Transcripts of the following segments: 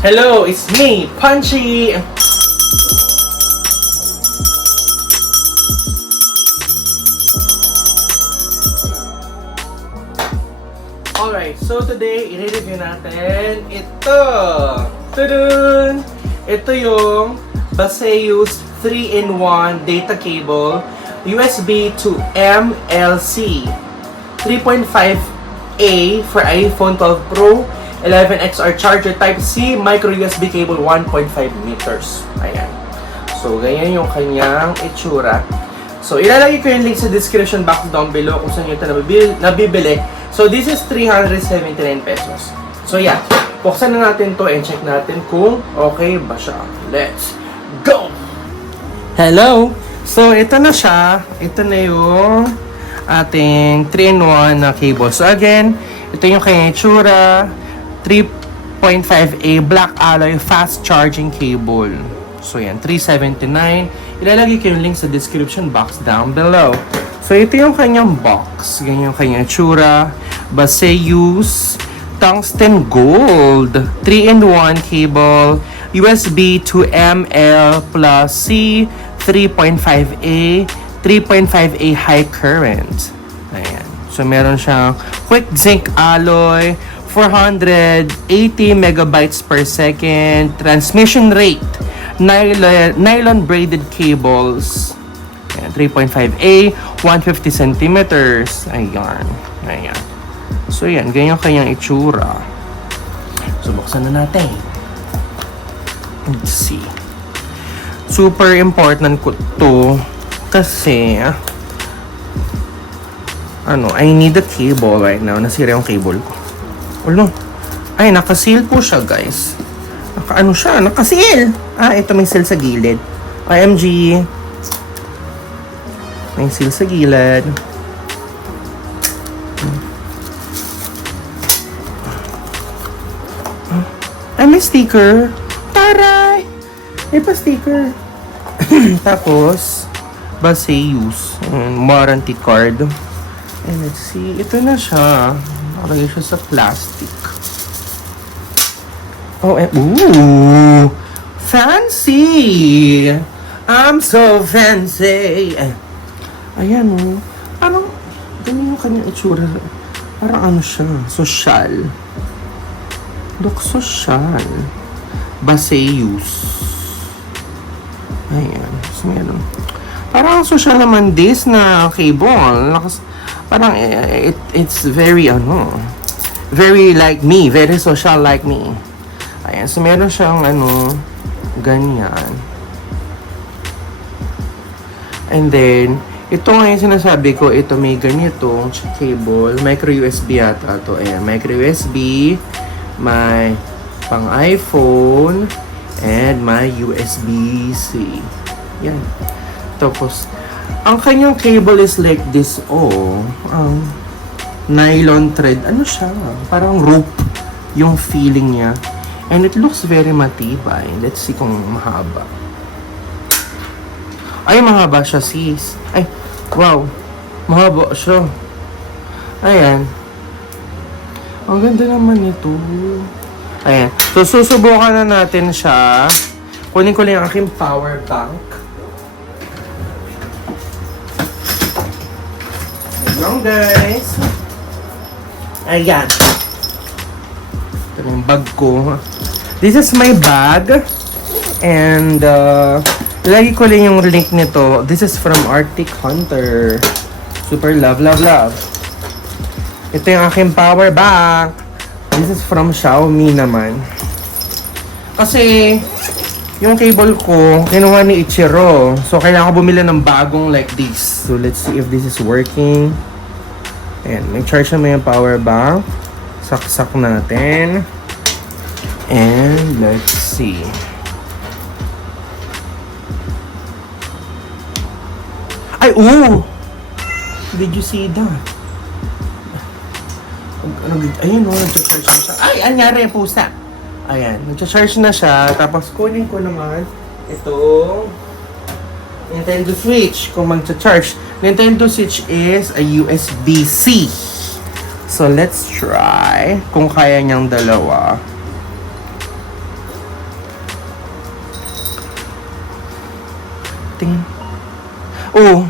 Hello, it's me, Punchy! Alright, so today, i-review natin ito! Tudun! Ito yung Baseus 3-in-1 data cable USB to MLC 3.5A for iPhone 12 Pro 11XR charger Type-C micro USB cable 1.5 meters. Ayan. So, ganyan yung kanyang itsura. So, ilalagay ko yung link sa description box down below kung saan nyo ito nabibili. So, this is 379 pesos. So, yeah. Buksan na natin to and check natin kung okay ba siya. Let's go! Hello! So, ito na siya. Ito na yung ating 3-in-1 na cable. So, again, ito yung kanyang itsura. 3.5A black alloy fast charging cable. So, yan. 379. Ilalagay ko yung link sa description box down below. So, ito yung kanyang box. Ganyan yung kanyang itsura. Baseus tungsten gold 3-in-1 cable USB to ML plus C 3.5A 3.5A high current. Ayan. So, meron siyang quick zinc alloy 480 megabytes per second transmission rate nylon braided cables. Ayan, 3.5A 150 centimeters. Ayan. Ayan. So, yan. Ganyan kanyang itsura. So, buksan na natin. Let's see. Super important ko to kasi I need a cable right now. Nasira yung cable ko. Ulo. Ay, nakaseal po siya, guys. Nakaseal. Ito may seal sa gilid. OMG. May seal sa gilid. Ay, may sticker. Taray! May pa-sticker. Tapos, Baseus. Warranty card. And let's see. Ito na siya. Nakalagay siya sa plastic. Ooh! Fancy! I'm so fancy! Ayan o. Parang, ganyan yung kanyang itsura. Parang siya. Social. Look social. Baseus. Ayan. So, meron. Parang social naman this na cable. Parang it's very very like me, very social like me. Ayan, so meron siyang ganyan. And then ito nga yung sinasabi ko, ito may ganitong cable, micro USB yata to. Ayan, micro USB, may pang iPhone and may USB-C. Yan. Tapos ang kanyang cable is like this, nylon thread. Siya? Parang rope yung feeling niya. And it looks very matibay. Let's see kung mahaba. Ay, mahaba siya, sis. Ay, wow. Mahaba siya. Ayan. Ang ganda naman ito. Ayan. So, susubukan na natin siya. Kunin ko lang yung aking power bank. Ayan, guys. Ayan. Ito na yung bag ko. This is my bag. And, lagi ko lang yung link nito. This is from Arctic Hunter. Super love, love, love. Ito yung aking power bank. This is from Xiaomi naman. Kasi, yung cable ko, kinuha ni Ichiro. So, kailangan ko bumili ng bagong like this. So, let's see if this is working. Ayan, may charge naman yung power bank. Saksak natin. And, let's see. Ay, ooh! Did you see that? Ayun, nag-charge na siya. Ay, anyari yung pusa. Ayan, nag-charge na siya. Tapos, kunin ko naman itong Nintendo Switch kung mag-charge. Nintendo Switch is a USB-C. So, let's try kung kaya niyang dalawa. Tingin. Oh,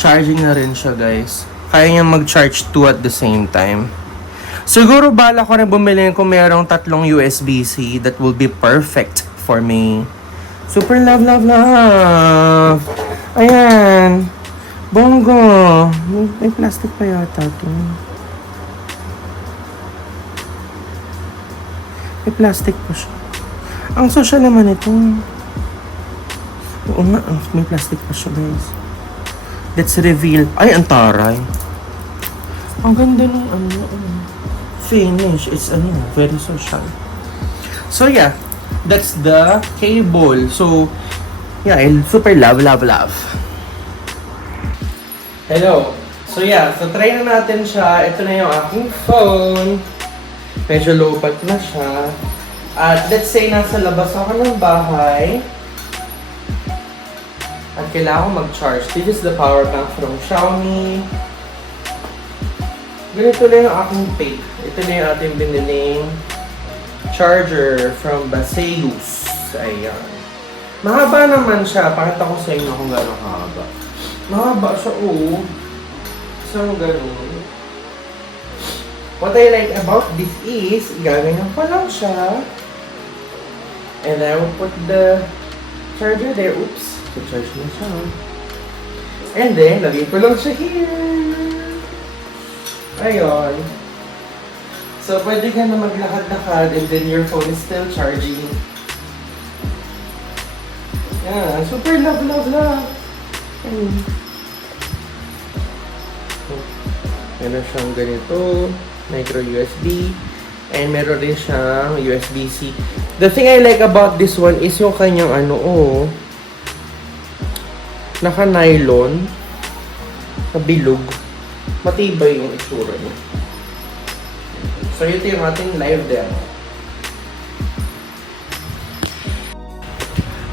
charging na rin siya, guys. Kaya niya mag-charge 2 at the same time. Siguro bala ko rin bumili kung merong 3 USB-C. That will be perfect for me. Super love, love, love. Ayan. Bongo. May plastic pa yata ito. May plastic pa siya. Ang social naman ito. Oo nga, may plastic pa siya, guys. Let's reveal. Ay, ang taray. Ang ganda ng finish. It's very social. So yeah, that's the cable. So yeah, I super love, love, love. Hello. So yeah, so try na natin siya. Ito na yung aking phone. Medyo low-bat na siya. At let's say nasa labas ako ng bahay. At kailangan ko mag-charge. This is the power bank from Xiaomi. Ganito na yung aking pick. Ito na yung ating biniling charger from Baseus. Ayan. Mahaba naman siya. Pakita ko sa inyo kung gano'ng kahaba. Mahaba siya, oo. So, gano'n. What I like about this is, gaganyan ko lang siya. And I will put the charger there. Oops. So-charge na siya. And then, lagay ko lang siya here. Ayun. So, pwede ka na maglakad-lakad and then your phone is still charging. Yeah, super love, love, love. Meron siyang ganito, micro USB, and meron rin siyang USB-C. The thing I like about this one is yung kanyang naka-nylon, bilog. Matibay yung itsura niya. So, ito yung ating live demo.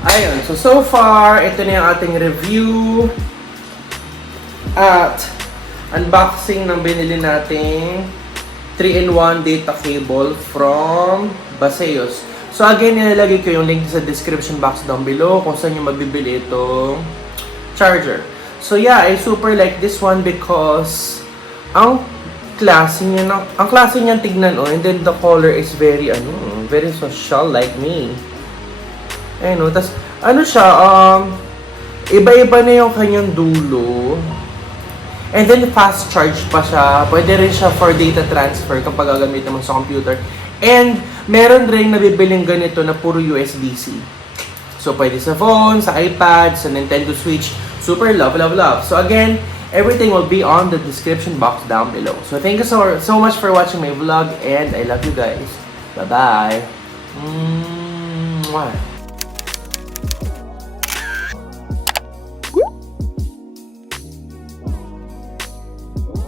Ayun. So far, ito na yung ating review at unboxing ng binili nating 3-in-1 data cable from Baseus. So, again, nilalagay ko yung link sa description box down below kung saan yung mabibili itong charger. So, yeah, I super like this one because ang klase niya tignan, and then the color is very social like me. Ayun, tas siya, iba-iba na yung kanyang dulo. And then fast charge pa siya. Pwede rin siya for data transfer kapag gagamitin mo sa computer. And meron rin nabibiling ganito na puro USB-C. So pwede sa phone, sa iPad, sa Nintendo Switch. Super love, love, love. So again, everything will be on the description box down below. So thank you so much for watching my vlog, and I love you guys. Bye-bye. Mwah.